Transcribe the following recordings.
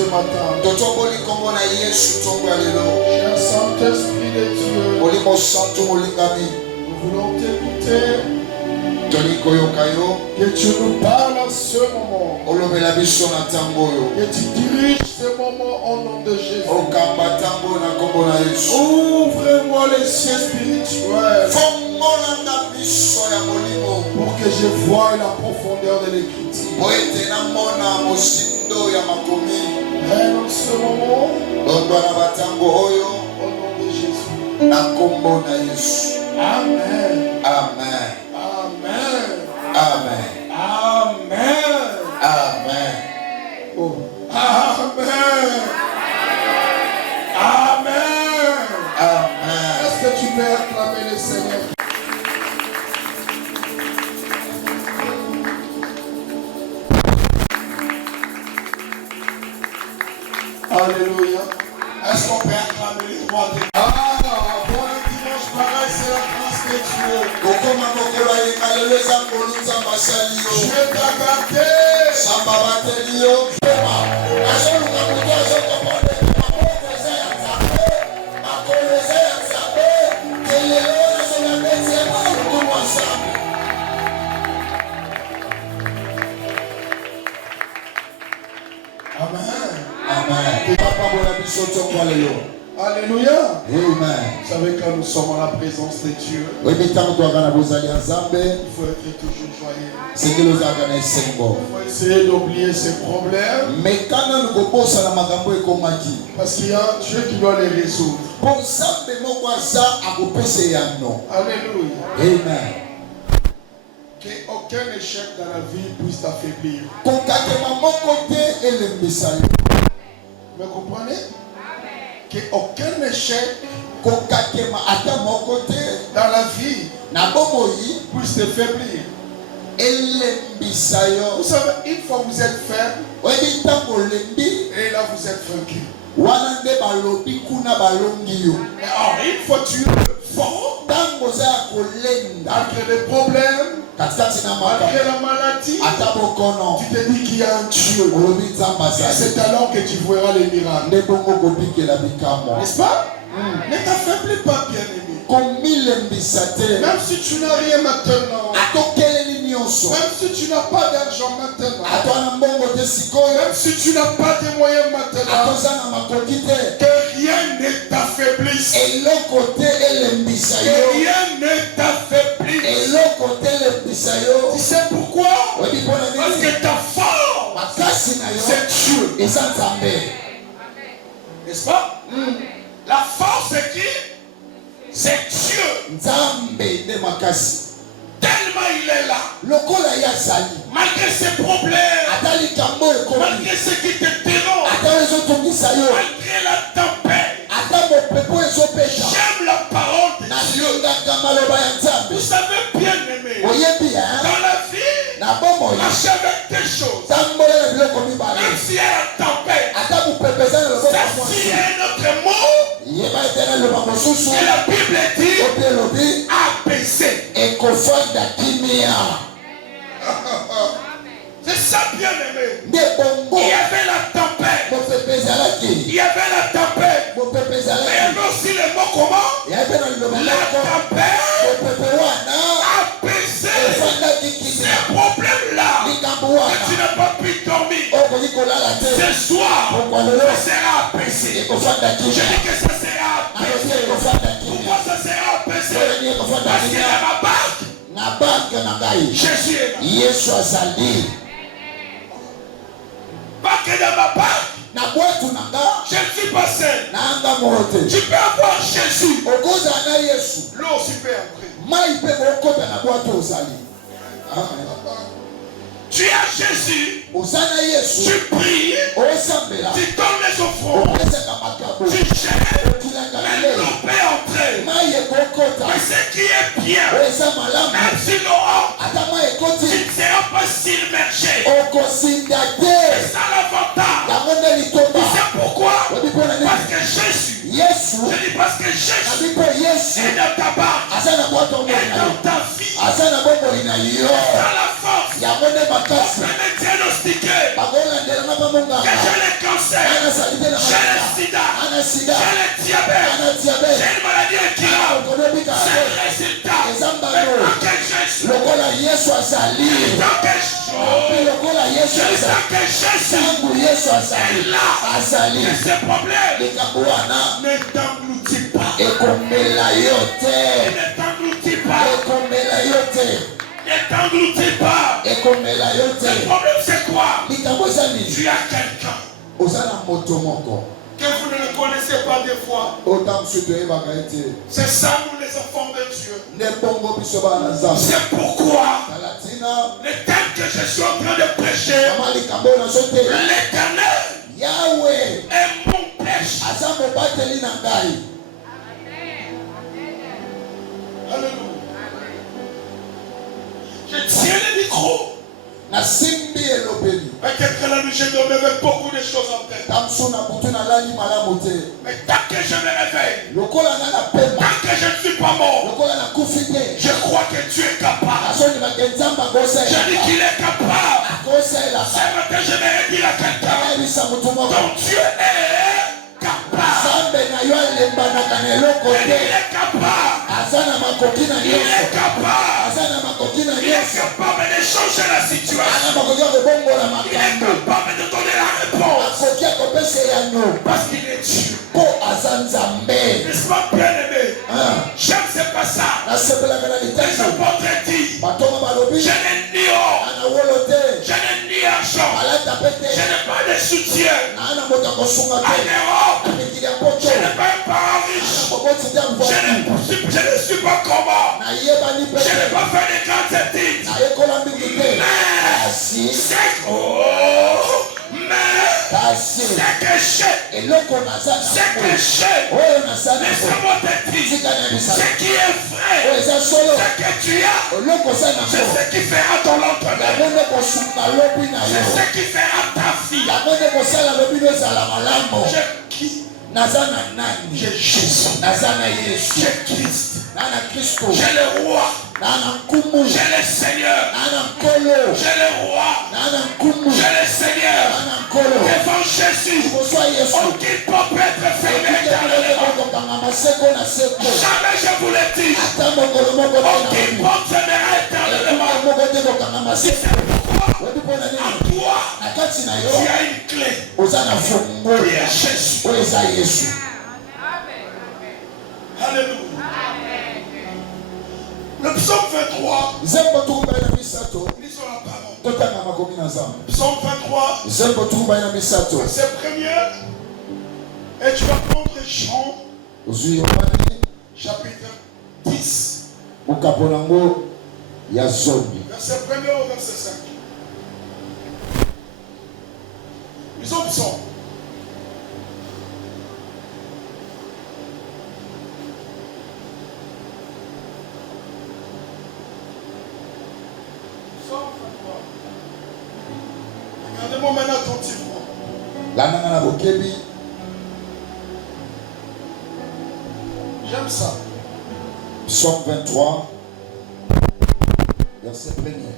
ce matin. Cher Saint-Esprit de Dieu, nous voulons t'écouter. Que tu nous parles à ce moment. Que tu diriges ce moment au nom de Jésus. Ouvre-moi les cieux spirituels pour que je voie la profondeur de l'écriture. Et dans ce moment, au nom de Jésus. Amen. Amen. Amen. Amen. Amen. Amen. Oh. Amen. Amen. Amen. Est-ce que tu peux acclamer le Seigneur? Alléluia. Est-ce qu'on peut acclamer les rois de Dieu? Ah, bon dimanche pareil, c'est la grâce de Dieu. Dieu t'a gardé. Amen. Amen. Alléluia. Amen. Vous savez, quand nous sommes en la présence de Dieu, il faut être toujours joyeux. Il faut essayer d'oublier ses problèmes. Parce qu'il y a un Dieu qui doit les résoudre. Alléluia. Amen. Qu'aucun échec dans la vie puisse t'affaiblir. Vous me comprenez? Qu'aucun échec dans la vie puisse te faiblir. Vous savez, une fois vous êtes faible, et là vous êtes vaincu. Une fois tu es fort, malgré les problèmes, malgré la maladie, tu te dis qu'il y a un Dieu. C'est alors que tu verras les miracles. N'est-ce pas? Ne t'affaiblis pas, bien-aimé. Même si tu n'as rien maintenant, même si tu n'as pas d'argent maintenant, même si tu n'as pas de moyens maintenant, que rien ne t'affaiblisse. Que rien ne t'affaiblisse. Tu sais pourquoi? Parce que ta force, c'est Dieu. N'est-ce pas? La force, c'est qui? C'est Dieu. Tellement il est là. Malgré ses problèmes, malgré ce qui te dérange, malgré la tempête, j'aime la parole de Dieu. Vous savez, bien aimé, dans la vie, marchez avec des choses. Même s'il y a la tempête, ça s'il y a un autre mot, et la Bible dit apaiser. C'est ça, bien aimé. Il y avait la tempête. Il y avait la tempête. Mais il y avait aussi le mot comment? La tempête apaiser. Ces problèmes-là que tu n'as pas pu dormir. Ce soir, ça sera apaisé. Je dis que ça sera apaisé. Pourquoi ça sera apaisé? Parce que dans ma barque, Jésus est là. Pas que dans ma barque, je ne suis pas seul. Tu peux avoir Jésus. L'eau aussi peut entrer. Tu as Jésus, tu pries, tu donnes les offrandes, tu gères, mais l'eau peut entrer. Mais ce qui est bien, même si l'eau entre, tu ne seras pas submergé. C'est ça l'avantage. Tu sais pourquoi? Parce que Jésus, je dis parce que Jésus est dans ta barque, est dans ta vie, est dans la force. On peut me diagnostiquer que j'ai le cancer, j'ai le diabète, j'ai une maladie incurable. C'est le résultat de tant que Jésus. Jésus est là. Et ce problème ne t'engloutit pas. Ne t'engloutit pas. Ne t'engloutis pas. Le problème c'est quoi? Tu as quelqu'un que vous ne le connaissez pas des fois. C'est ça nous les enfants de Dieu. C'est pourquoi le thème que je suis en train de prêcher, l'Éternel est mon péché. Alléluia. Je tiens le micro. Peut-être que la nuit, je dormais avec beaucoup de choses en tête. Mais tant que je me réveille, tant que je ne suis pas mort, je crois que Dieu est capable. Je dis qu'il est capable. Ce matin, je vais dire à quelqu'un, ton Dieu est capable. Il est capable. Il est capable. Il est capable de changer la situation. Il est capable de donner la réponse. Parce qu'il est Dieu. N'est-ce pas bien aimé? J'aime ce passage. Les apôtres disent, je n'ai ni or, je n'ai ni argent, je n'ai pas de soutien en Europe, je n'ai pas un parent riche, je ne suis pas comment, je n'ai pas fait de grandes études, mais c'est c'est caché. C'est caché. Laisse-moi te dire. Ce qui est vrai, ce que tu as, c'est ce qui fera ton lendemain. C'est ce qui fera ta vie. J'ai Jésus. J'ai Christ. J'ai le roi. J'ai le Seigneur. J'ai le roi. J'ai le Seigneur. Devant Jésus, aucune porte peut être fermée éternellement. Jamais je vous le dis. Aucune porte fermera éternellement. Si c'est pourquoi, en toi, tu as une clé. Qui est Jésus. Alléluia. Le psaume 23. Lisons la parole. Psaume 23. C'est première. Et tu vas prendre Jean. Chapitre 10. Verset 1er au verset 5. Lisons le psaume. Regardez-moi maintenant attentivement. J'aime ça. Psaume 23, verset 1er.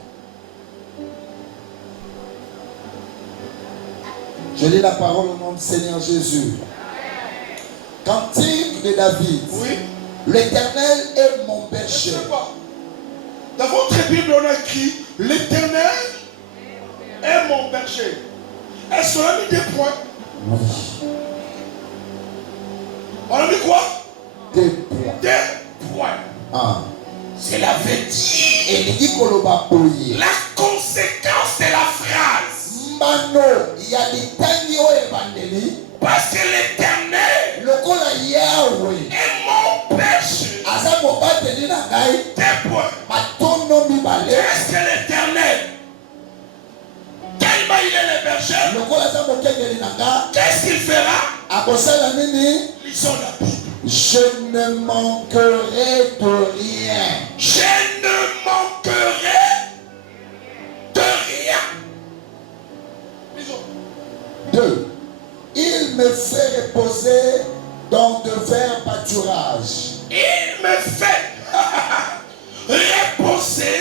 Je lis la parole au nom du Seigneur Jésus. Cantique de David. Oui. L'Éternel est mon berger. Dans votre Bible, on a écrit l'Éternel est mon berger. Est-ce qu'on a mis des points? Oui. On a mis quoi? Des points. Des points. Ah. C'est la vérité. Et il dit que la conséquence de la phrase. Parce que l'Éternel est mon berger. Des points. Est-ce que l'Éternel, tellement il est le berger, qu'est-ce qu'il fera? Lisons la Bible. Je ne manquerai de rien. Je ne manquerai de rien. Lisons. 2. Il me fait reposer dans de verts pâturages. Il me fait reposer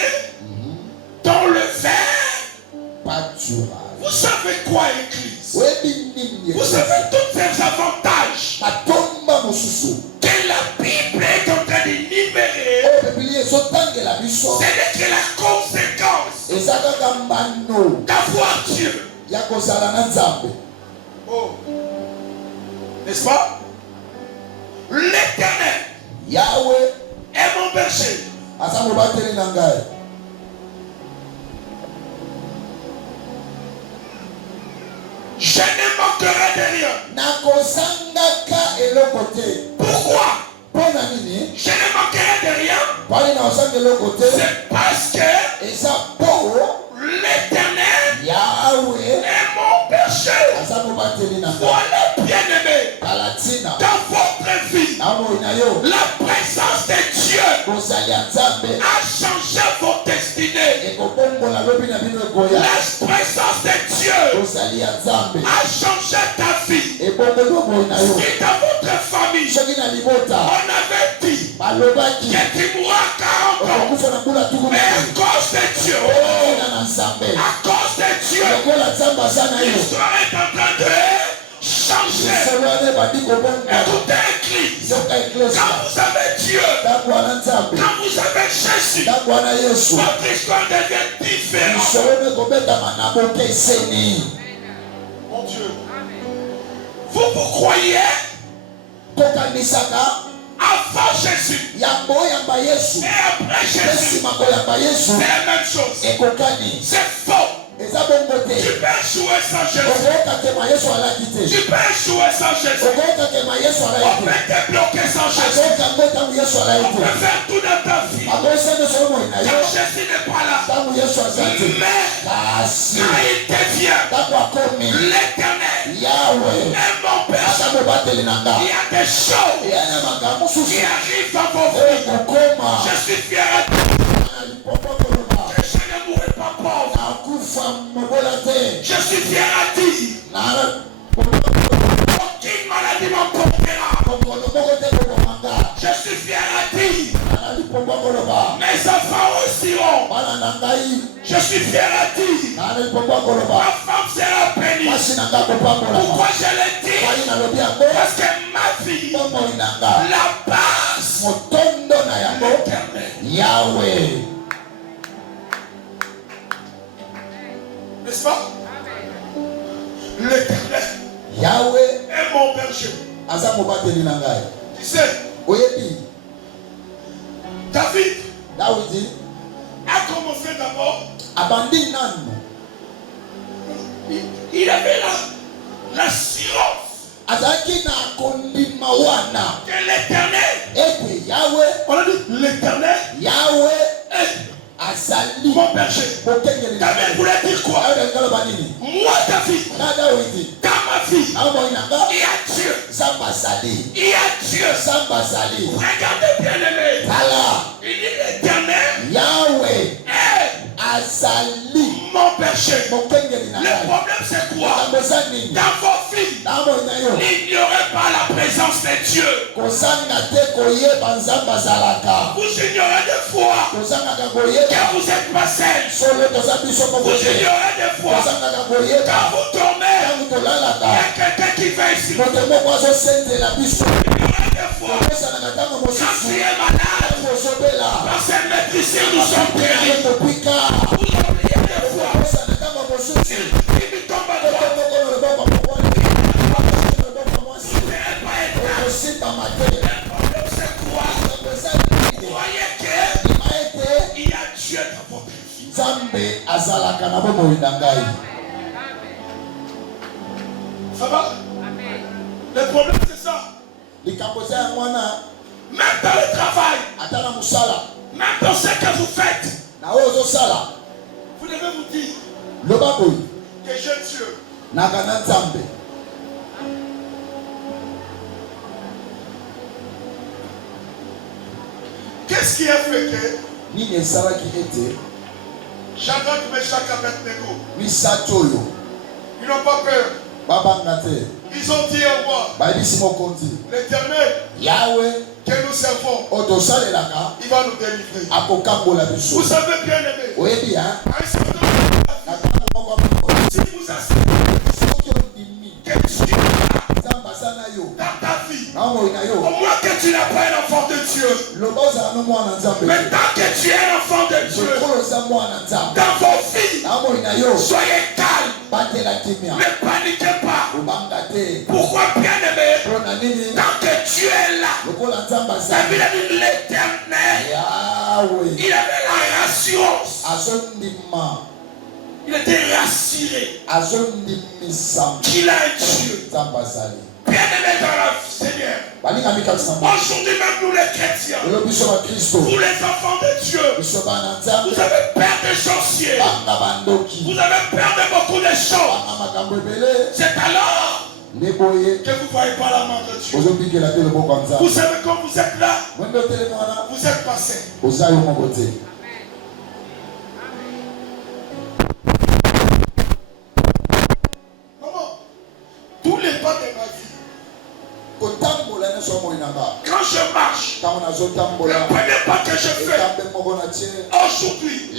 dans le vert pâturage. Vous savez quoi, Église? Vous savez tous ces avantages Oh. N'est-ce pas? L'Éternel Yahweh est mon berger. Je ne manquerai de rien. Pourquoi? Je ne manquerai de rien. C'est parce que l'Éternel est mon berger. Voilà, bien-aimé, dans votre vie, la présence de Dieu a changé vos destinées. La présence de Dieu a changé ta vie. Et dans votre famille, on avait dit que tu mourras 40 ans. Mais à cause de Dieu, à cause de Dieu, l'histoire est en train de changer. Écoutez l'église. Quand vous avez Dieu, quand vous avez Jésus, votre histoire devient différente. Mon Dieu. Vous croyez avant Jésus et après Jésus, c'est la même chose. C'est faux. Tu peux jouer sans Jésus. Tu peux jouer sans Jésus. On peut te bloquer sans Jésus. On peut faire tout dans ta vie. Quand Jésus n'est pas là. Mais quand il devient l'Éternel est mon Père. Il y a des choses qui arrivent dans vos vies. Je suis fier à toi. Que je ne mourrai pas pauvre. Je suis fier à dire. Aucune maladie m'emportera. Je suis fier à dire. Mes enfants réussiront. Je suis fier à dire. Ma femme sera bénie. Pourquoi je le dis? Parce que ma vie, la base, l'Éternel. Yahweh. N'est-ce pas? L'Éternel Yahweh est mon berger. Tu sais, David a commencé d'abord. Il avait l'assurance que l'Éternel, on a dit l'Éternel est mon berger. David voulait dire quoi? Moi, David, dans ma vie, il y a Dieu. Il y a Dieu. Regardez bien aimé. Il dit l'Éternel Yahweh est mon berger. Le problème c'est quoi? Dans vos vies, n'ignorez pas la présence de Dieu. Vous ignorez des fois que vous êtes pas saint. Vous ignorez des fois quand vous dormez, il y a quelqu'un qui veille ici. Vous ignorez des fois quand tu es malade, parce que mes ici nous sommes guéris. Vous oubliez des fois il tombe à droite. C'est quoi? Croyez qu'il y a Dieu dans votre vie. Ça va? Le problème c'est ça. Même dans le travail, même dans ce que vous faites, vous devez vous dire que j'aime Dieu. Qu'est-ce qui a fait que Shadrach, Meshach, Abednego, ils n'ont pas peur? Ils ont dit au roi, l'Éternel que nous servons, il va nous délivrer. Vous savez bien aimé, si vous assumez que Dieu dans ta vie, au moins que tu n'as pas un enfant de Dieu, mais tant que tu es un enfant de Dieu, dans vos vies, soyez calme. Ne paniquez pas. Pourquoi bien-aimé? Tant que Dieu est là, la Bible dit l'Éternel, il avait la rassurance. Il était rassuré qu'il a un Dieu. Bien-aimé dans le Seigneur. Aujourd'hui même nous les chrétiens, vous les enfants de Dieu, vous avez peur des sorciers, vous avez peur de beaucoup de choses. C'est alors que vous ne voyez pas la main de Dieu. Vous savez quand vous êtes là, vous êtes passé. Comment? Tous les pas de ma vie, quand je marche, le premier pas que je fais aujourd'hui,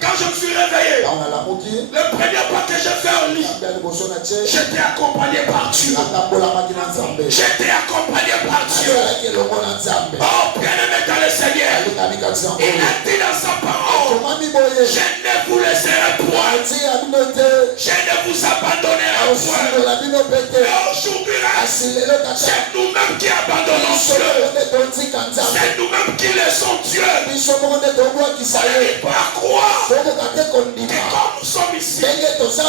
quand je me suis réveillé, le premier pas que je fais au lit, j'étais accompagné par Dieu. J'étais accompagné par Dieu. Oh, bien-aimé dans le Seigneur, il a dit dans sa parole, je ne vous laisserai point, je ne vous abandonnerai point. Et aujourd'hui, c'est nous-mêmes qui abandonnons Dieu. C'est nous-mêmes qui laissons Dieu. Pourquoi? Et comme nous sommes ici, nous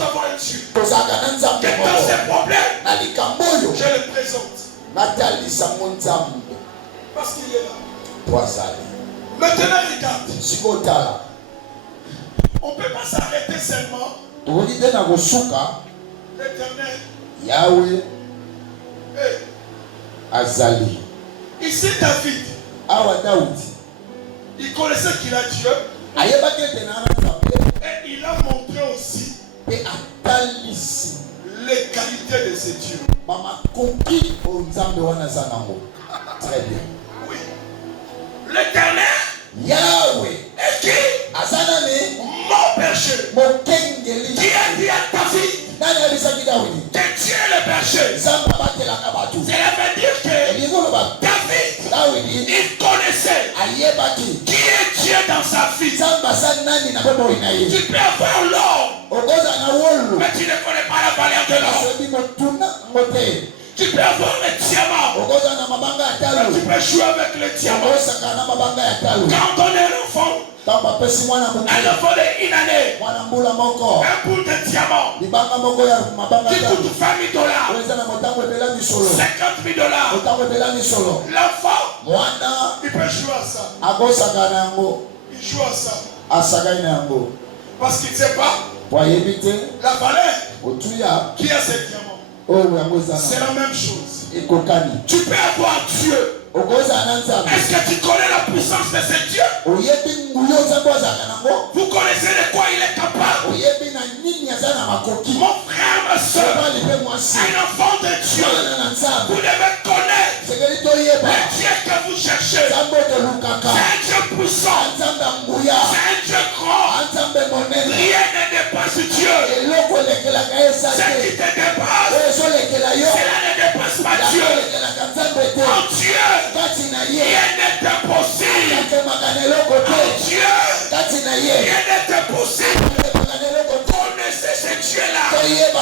avons un Dieu. Que dans ces problèmes, je le présente. Parce qu'il est là. Maintenant, regarde. On ne peut pas s'arrêter seulement. L'Éternel. Yahweh. Hey. Azali. Ici David. Il connaissait qu'il a Dieu. Et il a montré aussi les qualités de ce Dieu. Très bien. Oui. L'Éternel. Yahweh. Et qui? Mon berger. Qui a dit à David que Dieu est le berger. Cela veut dire que David, il connaissait qui est Dieu dans sa vie. Tu peux avoir l'or, mais tu ne connais pas la valeur de l'or. Tu peux avoir le diamant, mais tu peux jouer avec le diamant. Quand on est enfant, un enfant de une année, un bout de diamant qui coûte $20, $50,000. L'enfant, il peut jouer à ça. Il joue à ça. Parce qu'il ne sait pas la valeur qui a ce diamant. C'est la même chose. Tu peux avoir Dieu. Est-ce que tu connais la puissance de ce Dieu? Vous connaissez de quoi il est capable? Mon frère, ma soeur, un enfant de Dieu, vous devez connaître le Dieu que vous cherchez. C'est un Dieu puissant, c'est un Dieu grand. Rien ne dépasse Dieu. Ce qui te dépasse, cela ne dépasse pas Dieu. En Dieu, rien n'est impossible. En Dieu, rien n'est impossible. Connaissez ce Dieu-là. Il est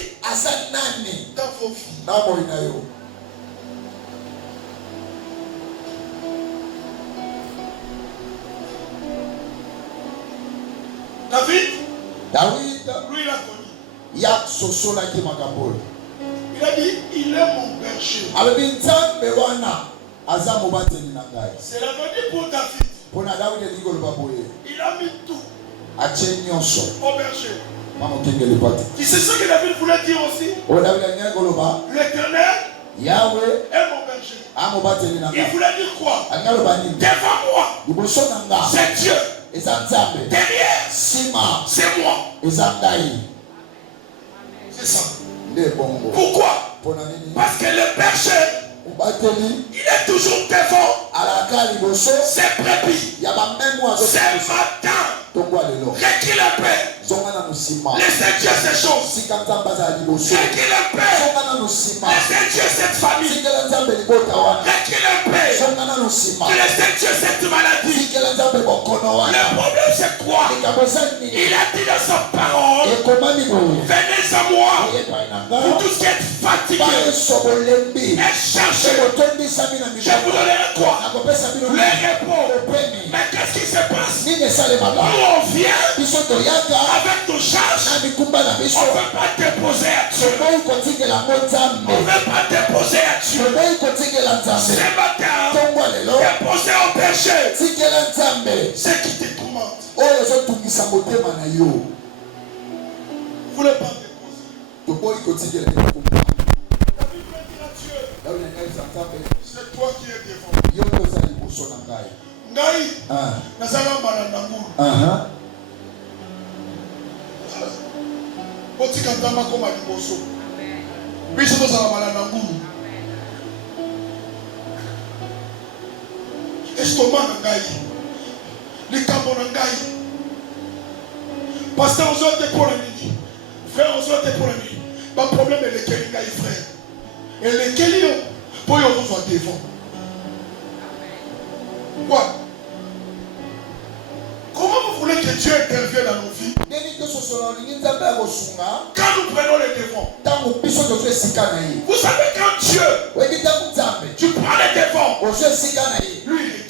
qui dans vos vies? David, lui, il a connu. Il a dit, il est mon berger. C'est l'avenir pour David. Il a mis tout au berger. Tu sais ce que David voulait dire aussi? L'Éternel est mon berger. Il voulait dire quoi? Devant moi, c'est Dieu. Derrière, c'est moi. C'est ça. Pourquoi? Parce que le berger, il est toujours devant ses brebis. C'est matin. Recule un peu. Laissez Dieu ces choses. Et qu'il le paie. Laissez Dieu cette famille. Et qu'il le paie. Laissez Dieu cette maladie. Le problème c'est quoi? Il a dit dans sa parole, venez à moi, vous tous qui êtes fatigués et cherchez, je vous donnerai quoi? Le repos. Mais qu'est-ce qui se passe? Nous on vient avec nos charges, on ne veut pas déposer à Dieu. On ne veut pas déposer à Dieu. Ce matin, déposer au péché. C'est qui te tourmente. Vous ne voulez pas déposer. C'est toi qui es devant. Ngai, nazala malananguru. Otika ndama koma liboso. Biso tozala malananguru. Estomac na ngai. Likambo na ngai. Pasteur ozote pour la nini. Frère ozote pour la nini. Pas problème et lesquels ngai frère. Et lesquels yo pour yo soit devant. Quoi? Comment vous voulez que Dieu intervienne dans nos vies? Quand nous prenons les devants. Vous savez quand Dieu, tu prends les devants. Lui il est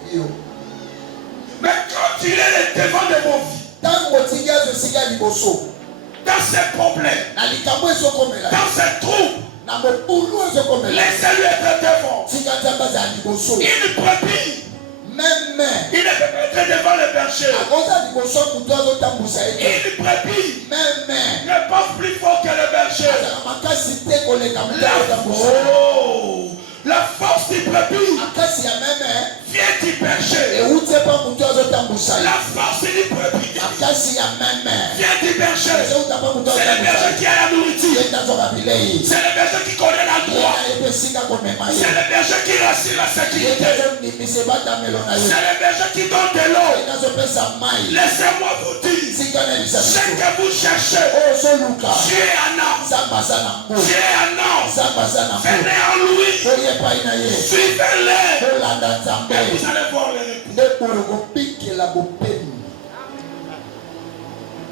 qui? Mais quand il est le devant de vos vies, dans ses problèmes, dans ses troubles, laissez-lui être devant. Une brebis, il ne peut pas être devant le berger. Une brebis n'est pas plus fort que le berger. La force du brebis vient du berger. La force du brebis vient du berger. C'est le berger qui a la nourriture. C'est le berger qui connaît la droit. C'est le berger qui rassure la sécurité. C'est le berger qui donne de l'eau. Laissez-moi vous dire, ce que vous cherchez, Dieu est un homme. Dieu est un homme. Venez en lui. Suivez-les. Et vous allez voir les réponses.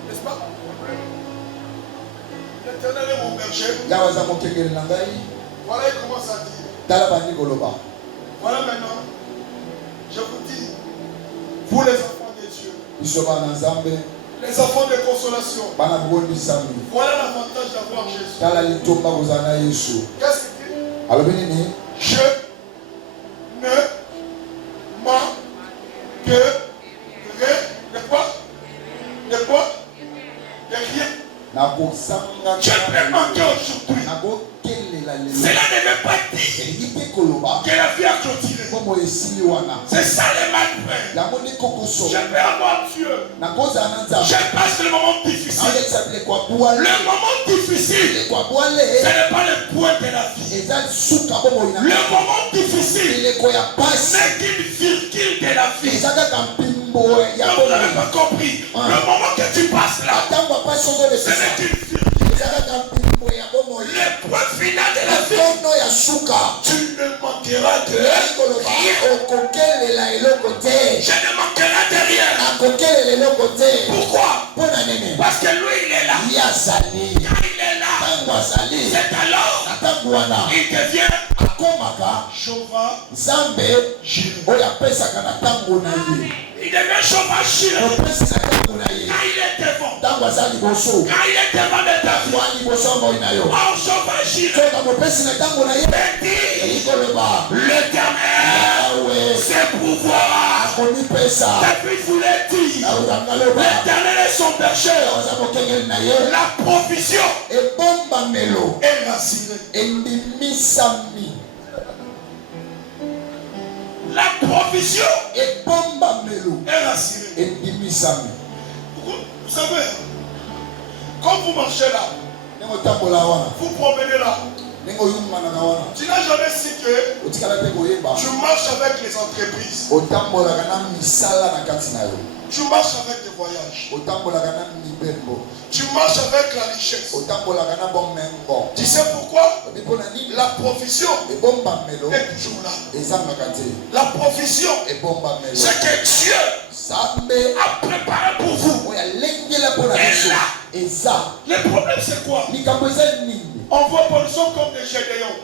N'est-ce pas? L'Éternel est mon berger. Voilà, il commence à dire. Voilà maintenant. Je vous dis, vous les enfants de Dieu, les enfants de consolation, voilà l'avantage d'avoir Jésus. Qu'est-ce qu'il dit? Je ne manquerai de quoi? De quoi? De rien. Je peux manquer aujourd'hui. Cela ne veut pas dire que la vie a clôturé. C'est ça le mal fait. Je peux avoir Dieu. Je passe le moment difficile. Le moment difficile, ce n'est pas le point de la vie. Le moment difficile n'est qu'une virgule de la vie. Vous n'avez pas compris. Le moment que tu passes là, ce n'est qu'une virgule. Le point final de la vie, tu ne manqueras de rien. Je ne manquerai de rien. Pourquoi? Parce que lui il est là. Quand il est là, c'est alors il devient Chova il devient Chova Jireh. Quand il est devant, quand il est devant les devants, en Chova Jireh, l'Éternel, ses pouvoirs, depuis vous l'avez dit, l'Éternel est son berger, la provision est rassurée. La provision est rassurée. Vous savez, quand vous marchez là, vous promenez là, tu n'as jamais su que tu marches avec les entreprises. Tu marches avec des voyages. Tu marches avec la richesse. Tu sais pourquoi? La provision est toujours là. La provision, c'est que Dieu a préparé pour vous. Et là, le problème c'est quoi? On voit Paulson comme des Gédéons.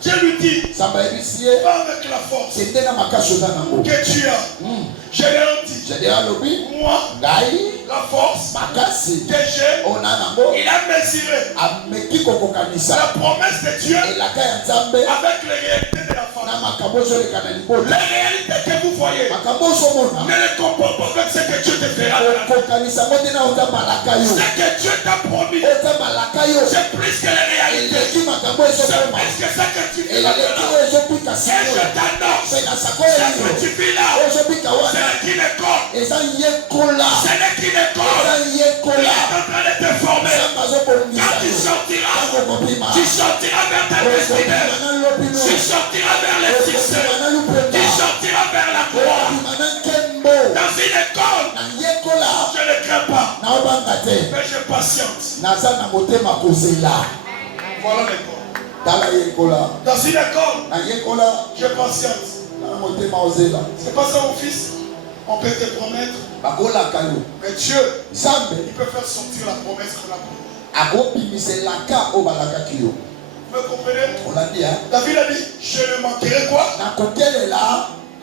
Dieu lui dit, va avec la force que tu as. Gédéon dit, moi, la force que j'ai, il a mesuré la promesse de Dieu avec les réalités de la femme. Les réalités que vous voyez ne les comportent pas avec ce que Dieu te fera. Ce que Dieu t'a promis, c'est plus que les réalités. C'est plus que ça que tu fais maintenant. Et je t'annonce, ce que tu vis là, c'est le gynécologue. C'est le gynécologue. Il est en train de te former. Quand tu sortiras vers ta destinée. Tu sortiras vers le succès. Tu sortiras vers la gloire. Dans une école, je ne crains pas. Mais je patiente. Voilà l'école. Dans une école, je patiente. C'est pas ça mon fils. On peut te promettre. Mais Dieu, il peut faire sortir la promesse qu'on a promis. Vous me comprenez? David a dit, je ne manquerai quoi?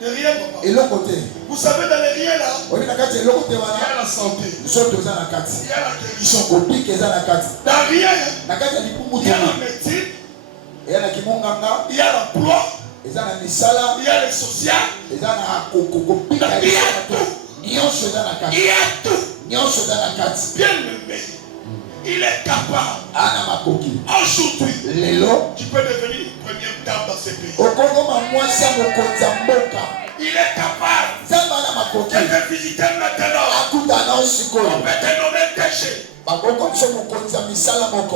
De rien, papa. Vous savez, dans les rien là, il y a la santé. Il y a la guérison. Dans rien, il y a la médecine. Il y a l'emploi. Il y a le social. Il y a tout. Bien aimé. Il est capable. Aujourd'hui, tu peux devenir une première dame dans ce pays. Il est capable de te visiter maintenant. On peut te nommer péché.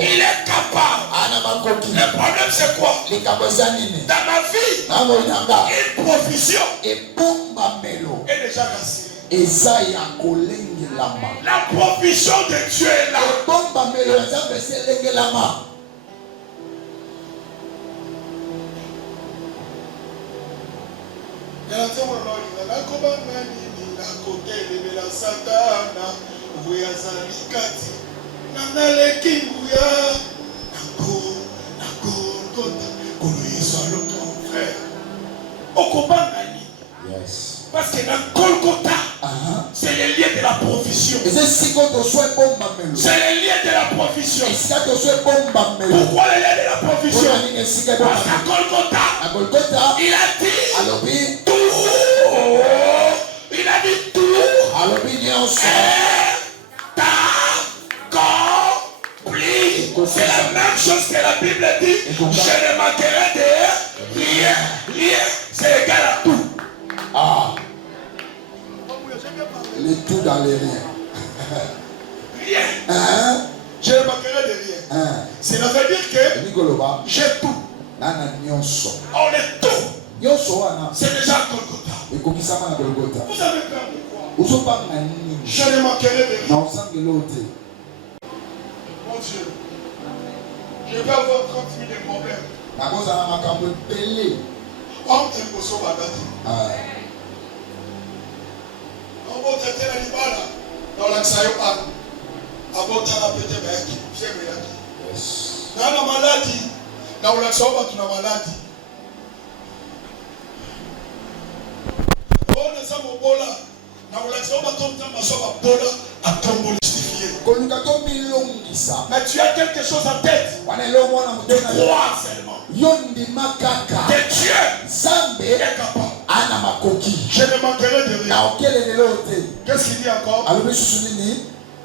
Il est capable. Le problème c'est quoi? Dans ma vie, une provision est déjà cassée. La provision de Dieu est là. Parce que dans Golgotha, c'est le lieu de la provision. C'est le lieu de la provision. Pourquoi le lieu de la provision? Parce qu'à Golgotha, il a dit tout. Il a dit tout. C'est la même chose que la Bible dit. Je ne manquerai de rien. Rien, c'est égal à tout. Le tout dans les rien. Rien. Je ne manquerai de rien. Cela veut dire que j'ai tout. On est tout. C'est déjà Golgotha. Vous avez peur de quoi? Je ne manquerai de rien. Mon Dieu. Je vais avoir 30 000 de problèmes. On te pose au bagage. On va traiter la libala. Dans l'accès au âme. Avant de la péter avec. C'est vrai. Dans la maladie. Dans l'accès au âme, tu as maladie. On est à mon bola. Dans l'accès au âme, tu as ma bola. À ton bol justifié. Mais tu as quelque chose en tête. Tu crois seulement. Que Dieu est capable. Je ne manquerai de rien. Qu'est-ce qu'il dit encore?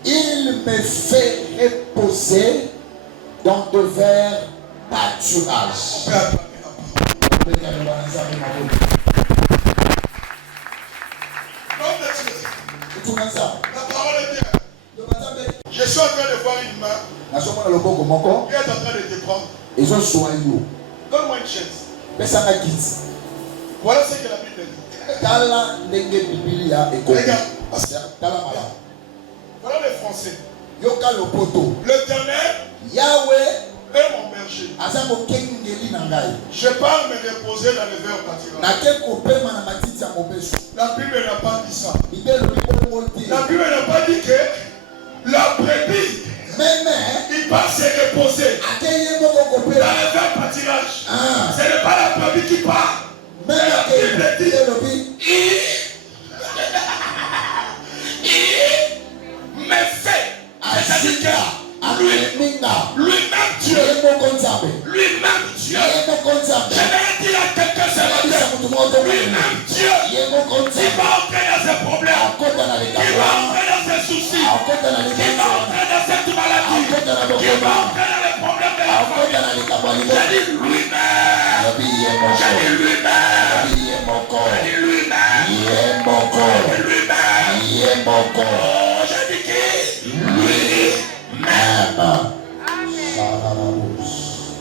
Il me fait reposer dans de verts pâturages. La parole est bien. Je suis en train de voir une main. Elle est en train de te prendre. Donne-moi une chaise. Voilà ce que la Bible dit. Regarde, voilà les Français. L'Éternel Yahweh est mon berger. Je pars me reposer dans le vert pâturage. La Bible n'a pas dit ça. La Bible n'a pas dit que la brebis il va se reposer dans le vert pâturage. Ce n'est pas la brebis qui part. Mais la Bible dit il me fait. C'est-à-dire que lui-même Dieu. Lui-même Dieu. Je vais dire à quelqu'un ce matin. Lui-même Dieu. Il va entrer dans ses problèmes. Il va entrer dans ses soucis. Il va entrer dans cette maladie. Il va entrer dans les problèmes de la famille. J'ai dit lui-même. J'ai dit lui-même. J'ai dit lui-même. J'ai dit qui? Lui-même.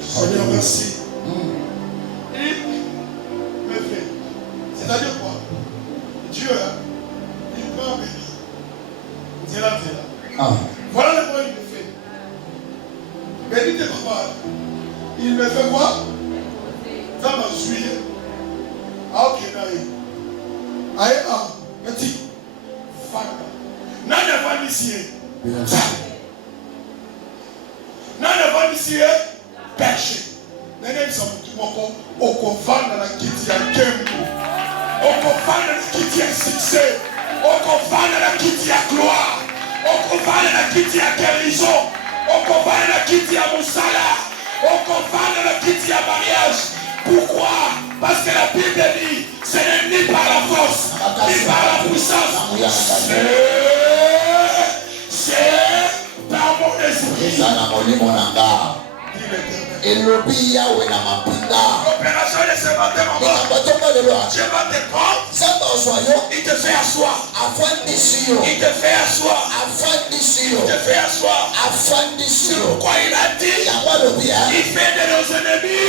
Seigneur, merci. Il me fait. C'est-à-dire quoi? Dieu, il va bénir. C'est là. Voilà le point il me fait. Bénis tes papas. Il me fait quoi? Ça m'a suivi. Ah, ok, aïe, petit. Femme. Non, ne va ici. Non, ne va ici. Péché. Nene msamutu wako okovana na kiti ya kembo. Okovana na kiti ya succès. Okovana na kiti ya gloire. Okovana na kiti ya guérison. Okovana na kiti ya musala. Okovana na kiti ya mariage. Pourquoi? Parce que la Bible dit ce n'est ni par la force, ni par la puissance. C'est par mon esprit. Elobi Yahweh na mapinga. L'opération de ce matin, maman. Je vais te prendre. Il te fait asseoir. Il te fait asseoir. Il te fait asseoir. C'est pourquoi il a dit. Il fait de nos ennemis.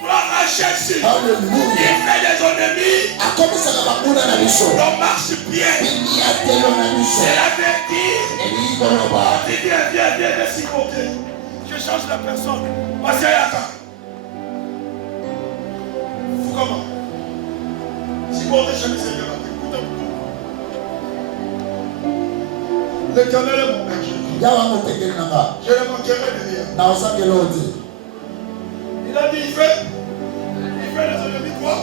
Gloire à Jésus. Alléluia. Il fait des ennemis. On marche bien. C'est la vérité. Viens, s'il vous plaît. Je change la personne. Vas-y, Yaka. Vous comment? Si vous avez jamais essayé de écoutez. L'Éternel est mon berger. Je ne manquerai de rien. Il a dit, il fait les ennemis quoi?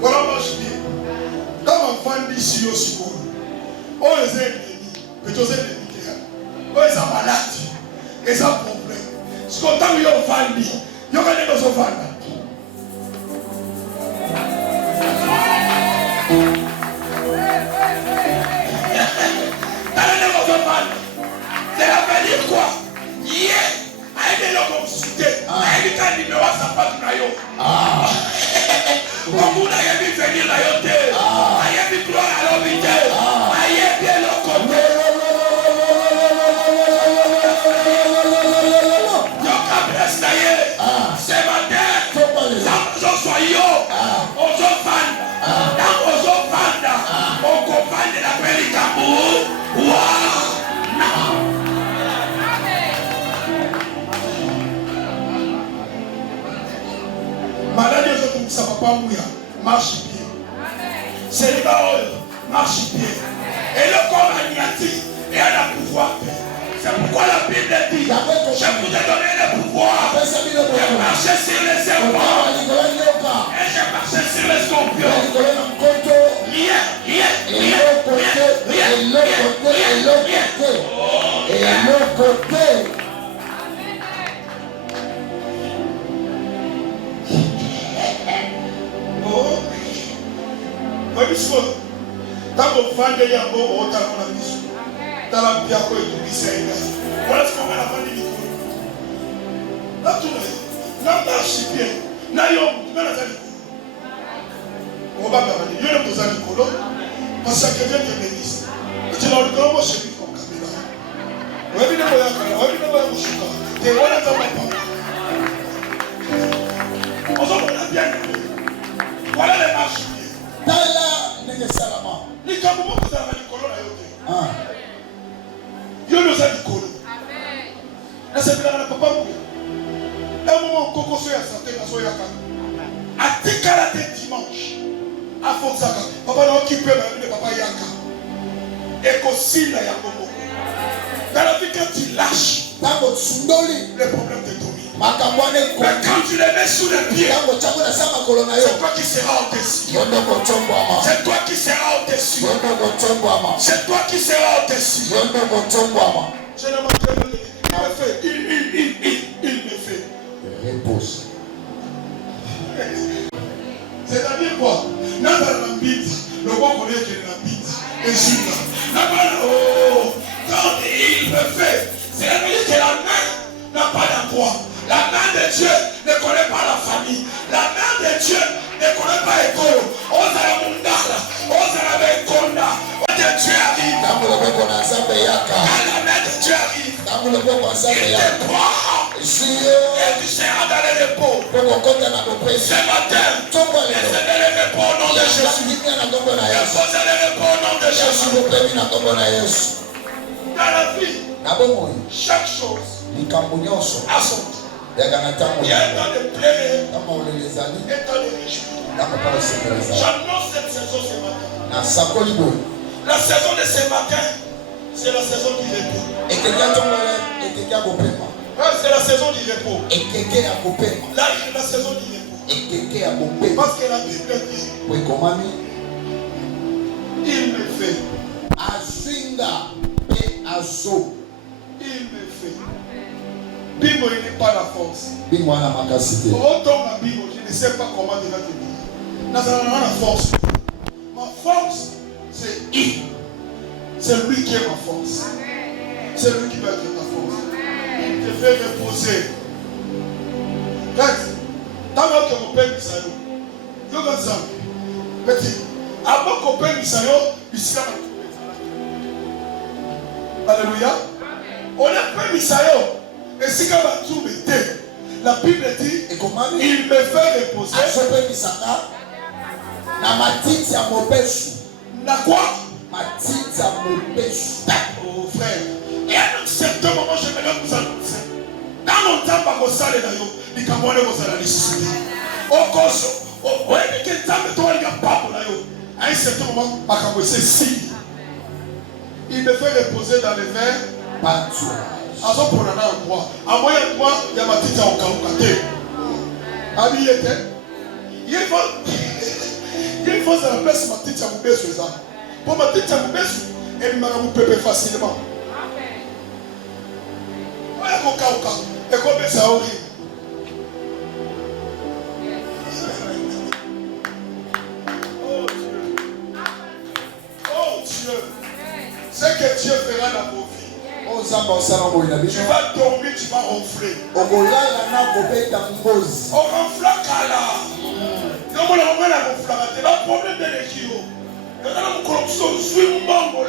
Voilà, marche bien. Quand ma femme dit si aussi bon, on les ennemis, mais tous les ennemis, on les a malades, ils ont problème. Ce qu'on t'a mis au fan dit, il y a des choses au fan. C'est la valide quoi? Yeah! Aïe, l'homme consulté. Aïe, quand il me voit sa patte na yo. Comme on a vu venir la yoté. Aïe, vu gloire à l'hôpital. Aïe, bien le côté. Donc, après ça, ce matin, dans soyo, aux offres, dans aux offres, on comprend la Pélicabou. Waouh! Maladie aujourd'hui, ça ne va pas mourir. Marche bien. C'est le marche bien. Et le corps a niati et elle a pouvoir. C'est pourquoi la Bible dit je vous ai donné le pouvoir de marcher sur les serpents et je marchais sur les scorpions. Tant qu'on fait des yambos, on t'a mon ami. Dans la pierre, on est tout bissé. Voilà ce qu'on va la faire du coup. Là, tout le monde. Là, marche bien. Là, il y a un peu de coup. On va faire des yeux de coup. Parce que quelqu'un te bénisse. Tu l'as le grand mot chez lui comme caméra. atikala te dimanche afosaka papa na occupé de papa yaka ekosila ya komoko dans la vie quand tu lâches le problème te domine. Mais quand tu les mets sous les pieds, c'est toi qui seras au-dessus. C'est toi qui seras au-dessus. C'est toi qui seras au-dessus. Je ne m'en fait. Il me fait. Repose. C'est-à-dire quoi? N'a pas la bite. Le bon connaît qu'il est la bite. Et Judas. N'a pas oh. Quand il me fait, c'est-à-dire que la main n'a pas d'emploi. La main de Dieu ne connaît pas la famille. La main de Dieu ne connaît pas l'école. Osala Mundala, Osala Bekonda. Quand Dieu arrive, quand la main de Dieu arrive, il te prend et tu seras dans le repos. Ce matin, recevez le repos au nom de Jésus. Recevez le repos au nom de Jésus. Dans la vie, chaque chose a son temps. Il y a un temps de pleurer et un temps de réjouir. J'annonce cette saison ce matin. La saison de ce matin, c'est la saison du repos. C'est la saison du repos. Là, c'est la saison du repos. Parce que la Bible dit, il me fait. Il me fait. Bible n'est pas la force. Autant ma Bible, je ne sais pas comment je vais te dire. Dans la force. Ma force, c'est il. C'est lui qui est ma force. C'est lui qui va être ta force. Il te fait reposer. Regarde, tant que mon père Misayo, je vais dire, petit, avant qu'on père Misayo, il sera. Alléluia. On a peur Misayo. Et si quand va tout mettre, la Bible dit, il me fait reposer. Na quoi? Oh frère. Et à un certain moment, je me lève vous annoncer. Dans mon temps, je vais vous aller dans yo. Il faut que vous allez nécessiter. Au cours, au est que temps de toi il y a pas pour yo. À un certain moment, je vais vous signe. Il me fait reposer dans les verres. Azo pour la moi. À moyen de moi, il y a ma petite en caoucate. Habillé, il faut que la place ma petite à vous ça. Pour ma petite à vous elle m'a vous pépé facilement. Voilà mon caouca. Et comme ça horrible. Oh Dieu. Ce que Dieu fera dans vos vies. Tu vas dormir, tu vas ronfler. On ronfla kala. Non, on a un problème de l'équilibre. Quand on a un corruption, on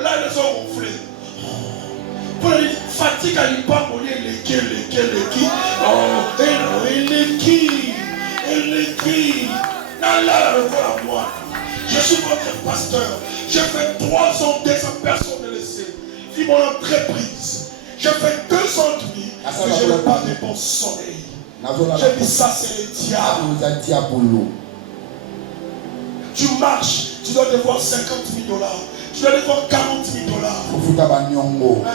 là, les ont ronflé. Pour la fatigue à l'imam, on est les oh, et qui. Là, la moi. Je suis votre pasteur. J'ai fait 3 ans, 200 personnes de laisser. Vis mon entreprise. Je fais 2 ans de nuit, mais je n'ai pas de bon sommeil. J'ai dit ça, c'est le diable. Tu marches, tu dois devoir $50,000. Tu dois devoir $40,000. Là,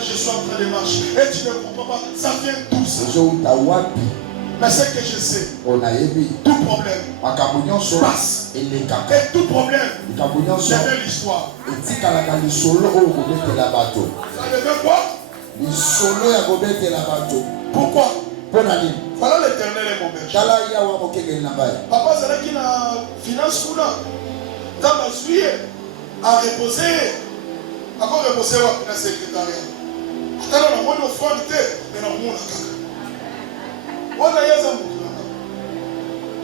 je suis en train de marcher. Et tu ne comprends pas, ça vient d'où ça? Mais ce que je sais, tout problème passe. Et tout problème devient l'histoire. Ça devient quoi? Pourquoi? Voilà l'Éternel est mon berger. Papa, c'est là qu'il a finance pour là. Dans ma juillet, à reposer. À quoi reposer dans le secrétariat? Quand on a moins de foi, mais on a moins de caca. On a eu un mot.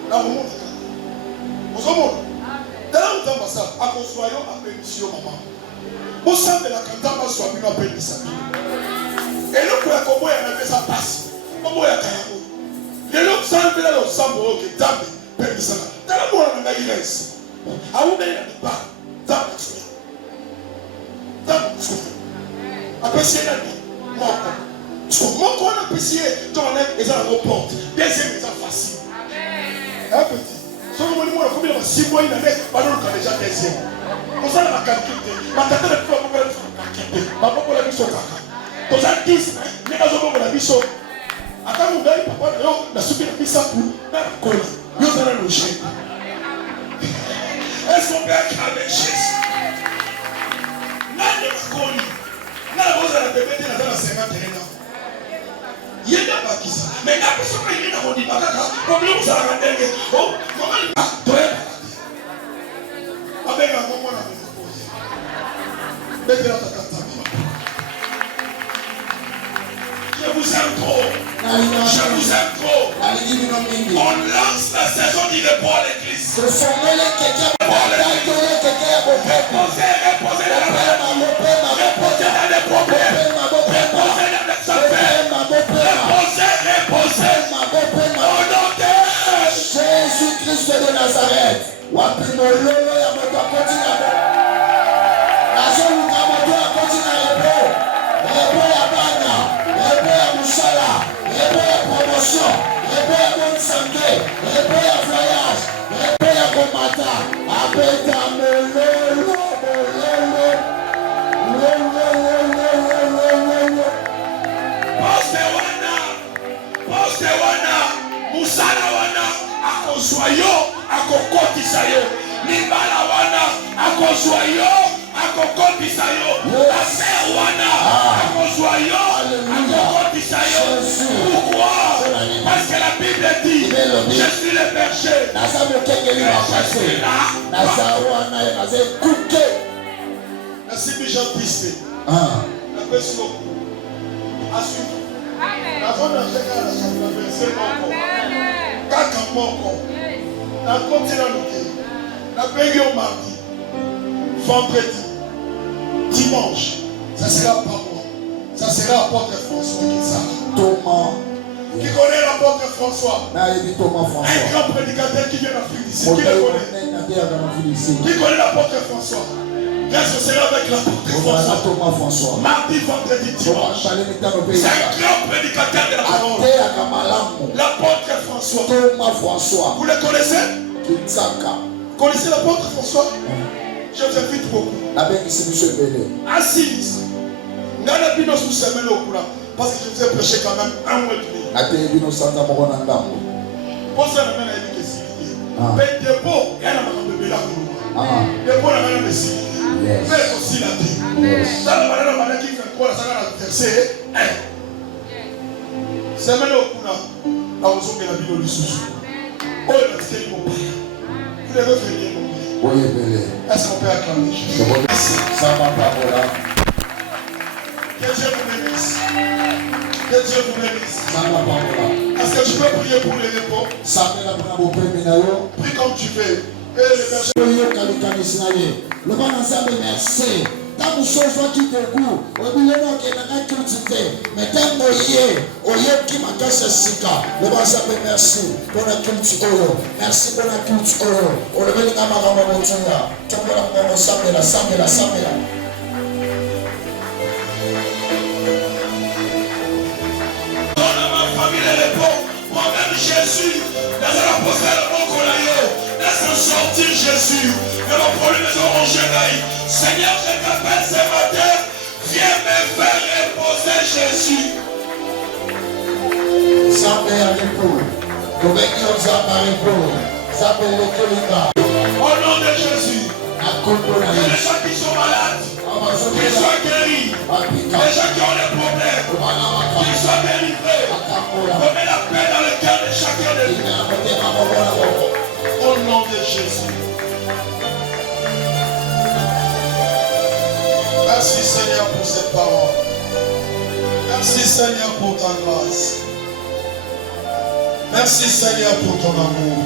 On a moins de caca. Vous avez dans le temps, ça, à construire à pénition, maman. Au sein de la cantama, soit bien à pénition. Et là, pour la combo, il y avait sa passe. Comment il y a carrément? Les autres savent que le sang est dame, pénition. Dans la mort, on a eu l'aise. À où il y a des pas? Dame, après, c'est la vie. Mon corps a apprécié ton lèvre et ça la reporte. Deuxième, c'est facile. Un petit. 6 mois, il avait déjà deuxième. On s'en a calculé. Ma tata ne peut pas calculer. Ma maman l'a mis sur caca. Dans un 10, mais dans un moment, on l'a mis sur. Attends, mon gars, papa, la soupe, il a mis ça pour la colle. Il a le chien. Est-ce qu'on peut acclamer Jésus? Nani makoni. Nani boza la bébé de la 51 ans. Il est là-bas qui ça. Mais quand il est là, on dit pas caca. Comme nous, ça va dire que. Oh, comment il va? Toi, avec un moment, on a posé. Mettez la tata. Je vous aime trop. Je vous aime trop. On lance la saison du repos à l'église. Reposez la reposez dans les problèmes. Reposez dans les affaires. Reposez. Au nom de Jésus-Christ de Nazareth. Wapimololo ya moto akotina. Azoluka moto akotina repo ya bana, repo ya musala, repo ya promotion, repo ya bonne santé, repo ya voyage, repo ya komata. Apeta mololo. Poste wana, musala wana, akozwa yo, akokotisa yo. Libala wana, akozwa yo, akokotisa yo. Affaire wana, akozwa yo, akokotisa yo. Pourquoi? Parce que la Bible dit, je suis le berger. Et je suis là. Merci Jean-Baptiste. La personne à suivre. La zone de la la paye au mardi, vendredi, dimanche. Ça sera pas moi. Ça sera l'apôtre François qui s'arrête. Thomas. Qui connaît l'apôtre François? Un grand prédicateur qui vient d'Afrique d'ici. Qui le connaît? Qui connaît l'apôtre François? Ce sera avec l'apôtre François. Mardi, vendredi, dimanche. C'est un grand prédicateur de la parole. L'apôtre François. Vous le connaissez? Vous connaissez l'apôtre François? Je vous invite beaucoup. Assise. Parce que je vous ai prêché quand même un mois et demi. Pour ça, la main a dit que c'est mais dépôt, il y a la main de Béla. Dépôt, la main de Béla. Fais aussi la vie. Ça, la main qui fait quoi? Ça va verser 1. C'est maintenant au Kuna. La raison que la vie de sous. Oh, il a dit mon père. Vous devez venir mon père. Est-ce qu'on peut acclamer Jésus? Ça va pas voilà. Que Dieu vous bénisse. Que Dieu vous bénisse. Ça va pas voilà. Est-ce que tu peux prier pour les repos? Ça va la pour prie comme tu veux. Et le berger. Le bon ensemble, merci. Tant de choses qui te goûtent, au milieu de la culture, mais tant de qui m'a cassé sika. Le bon ensemble, merci pour la culture. Merci pour la culture. On le veut dans ma maman, tu vois. Tu vois la maman, ça me la. Dans ma famille, les repos, moi-même Jésus, dans la postale de mon colayo. Laisse sortir Jésus. Que mon problème est orangé. Seigneur, je t'appelle ce matin. Viens me faire reposer Jésus. Ça me répond. Au nom de Jésus. Les gens qui sont malades, qu'ils soient guéris. Les gens qui ont des problèmes, qu'ils soient délivrés. Remets la paix dans le cœur de chacun de nous. Au nom de Jésus. Merci Seigneur pour cette parole. Merci Seigneur pour ta grâce. Merci Seigneur pour ton amour.